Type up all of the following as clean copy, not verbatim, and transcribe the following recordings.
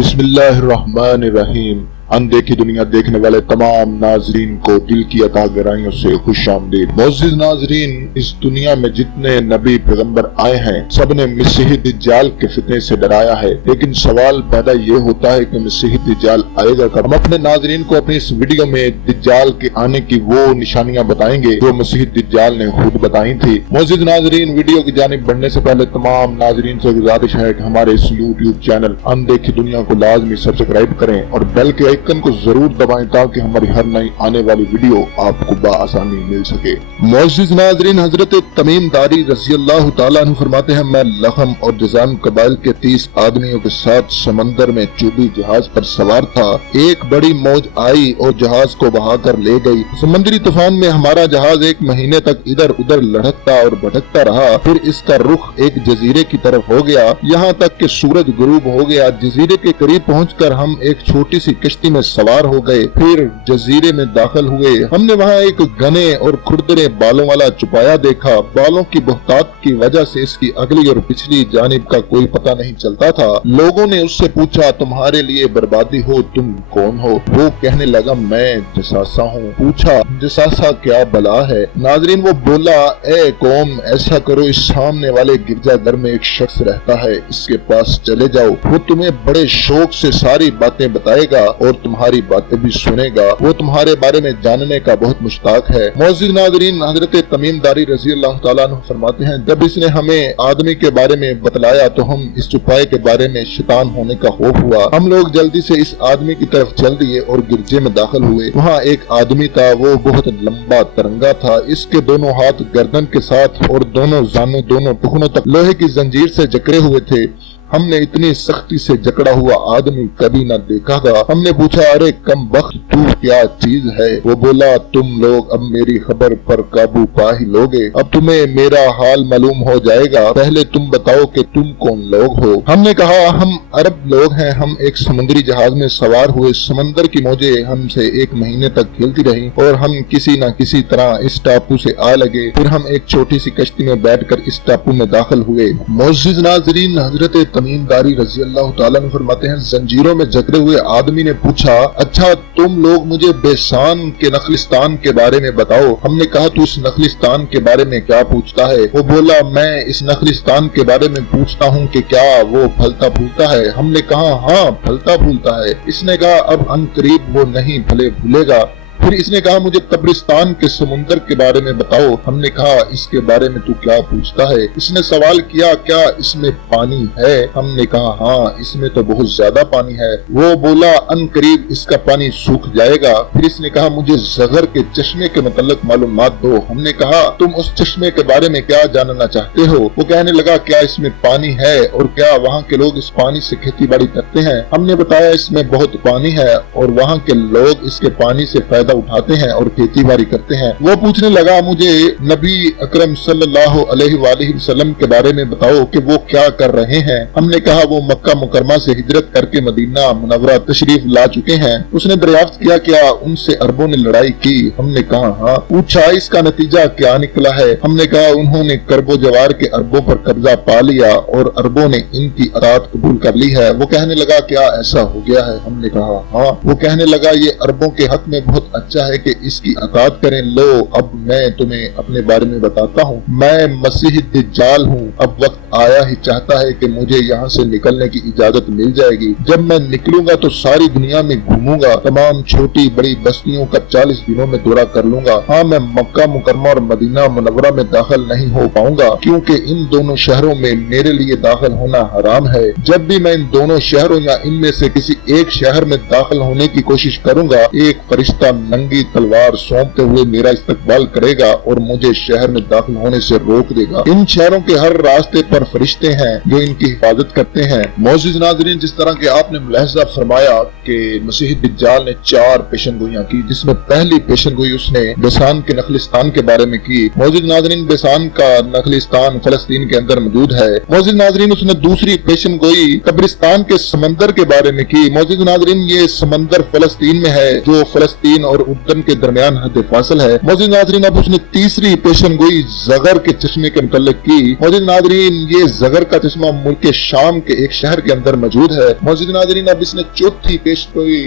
बिस्मिल्लाहिर्रहमानिर्रहीम। अनदेखी दुनिया देखने वाले तमाम नाजरीन को दिल की अता गहराइयों से खुश आमदीद। मोअज़्ज़िज़ नाजरीन, इस दुनिया में जितने नबी पैगंबर आए हैं सब ने मसीह दज्जाल के फितने से डराया है, लेकिन सवाल पैदा ये होता है कि मसीह दज्जाल आएगा कब। हम अपने नाजरीन को अपनी इस वीडियो में दज्जाल के आने की वो निशानियां बताएंगे जो मसीह दज्जाल ने खुद बताई थी। मोअज़्ज़िज़ नाजरीन, वीडियो की जानिब बढ़ने से पहले तमाम नाजरीन से गुजारिश है कि हमारे इस यूट्यूब चैनल अनदेखी दुनिया को लाजमी सब्सक्राइब करें और बेल के आइकन को जरूर दबाएं ताकि हमारी हर नई आने वाली वीडियो आपको बाआसानी मिल सके। मोअज़्ज़िज़ नाज़रीन, हजरत तमीम दारी रज़ी अल्लाह तआला अन्हु फरमाते हैं, मैं लखम और जज़ान कबाइल के 30 आदमियों के साथ समंदर में चूबी जहाज पर सवार था। एक बड़ी मौज आई और जहाज को बहाकर ले गई। समंदरी तूफान में हमारा जहाज एक महीने तक इधर उधर लढ़कता और भटकता रहा। फिर इसका रुख एक जजीरे की तरफ हो गया, यहाँ तक कि सूरज गुरूब हो गया। जजीरे के करीब पहुंचकर हम एक छोटी सी किश्ती में सवार हो गए। फिर जजीरे में दाखिल हुए। हमने वहाँ एक घने और खुरदरे बालों वाला चुपाया देखा। बालों की बहुतात की वजह से इसकी अगली और पिछली जानिब का कोई पता नहीं चलता था। लोगों ने उससे पूछा, तुम्हारे लिए बर्बादी हो, तुम कौन हो? वो कहने लगा, मैं जसासा हूँ। पूछा, जसासा क्या बला है? नाजरीन, वो बोला, ए कौम, ऐसा करो, इस सामने वाले गिरजाघर में एक शख्स रहता है, इसके पास चले जाओ। वो तुम्हें बड़े शौक से सारी बातें बताएगा और तुम्हारी बातें भी सुनेगा। वो तुम्हारे बारे में जानने का बहुत मुश्ताक है। मोअज़्ज़िज़ नाज़रीन, हज़रत तमीम दारी रज़ी अल्लाह तआला अन्हु फरमाते हैं, जब इसने हमें आदमी के बारे में बतलाया तो हम इस चुपाए के बारे में शैतान होने का खौफ हुआ। हम लोग जल्दी से इस आदमी की तरफ चल दिए और गिरजे में दाखिल हुए। वहाँ एक आदमी था, वो बहुत लंबा तरंगा था। इसके दोनों हाथ गर्दन के साथ और दोनों जानू दोनों टुकड़ों तक लोहे की जंजीर से जकड़े हुए थे। हमने इतनी सख्ती से जकड़ा हुआ आदमी कभी न देखा था। हमने पूछा, अरे कम वक्त, तू क्या चीज है? वो बोला, तुम लोग अब मेरी खबर पर काबू पा ही लोगे। अब तुम्हें मेरा हाल मालूम हो जाएगा। पहले तुम बताओ कि तुम कौन लोग हो? हमने कहा, हम अरब लोग हैं। हम एक समुद्री जहाज में सवार हुए। समंदर की मौजें हमसे एक महीने तक खेलती रही और हम किसी न किसी तरह इस टापू से आ लगे। फिर हम एक छोटी सी कश्ती में बैठकर इस टापू में दाखिल हुए। मोअज़्ज़िज़ नाज़रीन, हज़रत तमीम दारी रज़ी अल्लाह तआला अन्हु फरमाते हैं, जंजीरों में जकड़े हुए आदमी ने पूछा, अच्छा तुम लोग मुझे बेसान के नखलिस्तान के बारे में बताओ। हमने कहा, तू इस नखलिस्तान के बारे में क्या पूछता है? वो बोला, मैं इस नखलिस्तान के बारे में पूछता हूँ कि क्या वो फलता फूलता है? हमने कहा, हाँ फलता फूलता है। इसने कहा, अब अनकरीब वो नहीं फले फूलेगा। फिर इसने कहा, मुझे कब्रिस्तान के समुंदर के बारे में बताओ। हमने कहा, इसके बारे में तू क्या पूछता है? इसने सवाल किया, क्या इसमें पानी है? हमने कहा, हाँ इसमें तो बहुत ज्यादा पानी है। वो बोला, अनकरीब इसका पानी सूख जाएगा। फिर इसने कहा, मुझे ज़गर के चश्मे के मतलब मालूमात दो। हमने कहा, तुम उस चश्मे के बारे में क्या जानना चाहते हो? वो कहने लगा, क्या इसमें पानी है और क्या वहाँ के लोग इस पानी से खेती बाड़ी करते हैं? हमने बताया, इसमें बहुत पानी है और वहाँ के लोग इसके पानी से फायदा उठाते हैं और खेती बाड़ी करते हैं। वो पूछने लगा, मुझे नबी अकरम सल्लल्लाहु अलैहि वसल्लम के बारे में बताओ कि वो क्या कर रहे हैं। हमने कहा, वो मक्का मुकरमा से हिजरत करके मदीना मुनव्वरा तशरीफ ला चुके हैं। उसने दरियाफ्त किया, क्या उनसे अरबों ने लड़ाई की? हमने कहा, हाँ। पूछा, इसका नतीजा क्या निकला है? हमने कहा, उन्होंने करबो जवार के अरबों पर कब्जा पा लिया और अरबों ने इनकी अतात कबूल कर ली है। वो कहने लगा, क्या ऐसा हो गया है? हमने कहा, हाँ। वो कहने लगा, ये अरबों के हक में बहुत अच्छा है कि इसकी अतात करें। लो, अब मैं तुम्हें अपने बारे में बताता हूँ। मैं मसीह दज्जाल हूँ। अब वक्त आया ही चाहता है कि मुझे यहाँ से निकलने की इजाजत मिल जाएगी। जब मैं निकलूंगा तो सारी दुनिया में घूमूंगा, तमाम छोटी बड़ी बस्तियों का 40 दिनों में दौरा कर लूंगा। हाँ, मैं मक्का मुकरमा और मदीना मुनव्वरा में दाखिल नहीं हो पाऊंगा क्योंकि इन दोनों शहरों में मेरे लिए दाखिल होना हराम है। जब भी मैं इन दोनों शहरों या इनमें से किसी एक शहर में दाखिल होने की कोशिश करूंगा, एक फरिश्ता नंगी तलवार सौंपते हुए मेरा इस्तकबाल करेगा और मुझे शहर में दाखिल होने से रोक देगा। इन शहरों के हर रास्ते पर फरिश्ते हैं जो इनकी हिफाजत करते हैं। मोअज़्ज़िज़ नाज़रीन, जिस तरह के आपने मुलाहिज़ा फरमाया कि मसीह दज्जाल ने 4 पेशनगोइयां की, जिसमें पहली पेशनगोई उसने बेसान के नखलिस्तान के बारे में की। मोअज़्ज़िज़ नाज़रीन, बेसान का नखलिस्तान फलस्तीन के अंदर मौजूद है। मोअज़्ज़िज़ नाज़रीन, उसने दूसरी पेशनगोई कब्रिस्तान के समंदर के बारे में की। मोअज़्ज़िज़ नाज़रीन, ये समंदर फलस्तीन में है जो फलस्तीन और और उद्दन के दरमियान हद फासिल है। मौजूद नाज़रीन, अब उसने तीसरी पेशन गोई ज़गर के चश्मे के मुतल्लिक की। मौजूद नाज़रीन, ये ज़गर का चश्मा मुल्क शाम के एक शहर के अंदर मौजूद है। मौजूद नाज़रीन, अब इसने चौथी पेशन गोई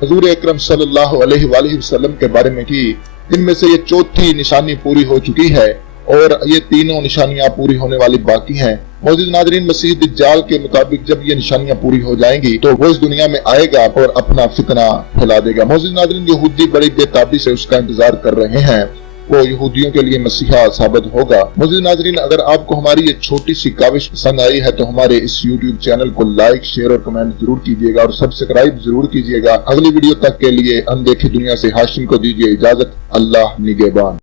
हुज़ूर अकरम सल्लल्लाहु अलैहि वसल्लम के बारे में की। इनमें से ये चौथी निशानी पूरी हो चुकी है और ये तीनों निशानियां पूरी होने वाली बाकी हैं। मौजूद नाज़रीन, मसीह दज्जाल के मुताबिक जब ये निशानियां पूरी हो जाएंगी तो वो इस दुनिया में आएगा और अपना फितना फैला देगा। मौजूद नाज़रीन, यहूदी बड़ी बेताबी से उसका इंतजार कर रहे हैं। वो यहूदियों के लिए मसीहा साबित होगा। मौजूद नाज़रीन, अगर आपको हमारी ये छोटी सी काविश पसंद आई है तो हमारे इस YouTube चैनल को लाइक, शेयर और कमेंट जरूर कीजिएगा और सब्सक्राइब जरूर कीजिएगा। अगली वीडियो तक के लिए अनदेखी दुनिया से हाशिम को दीजिए इजाजत। अल्लाह निगहबान।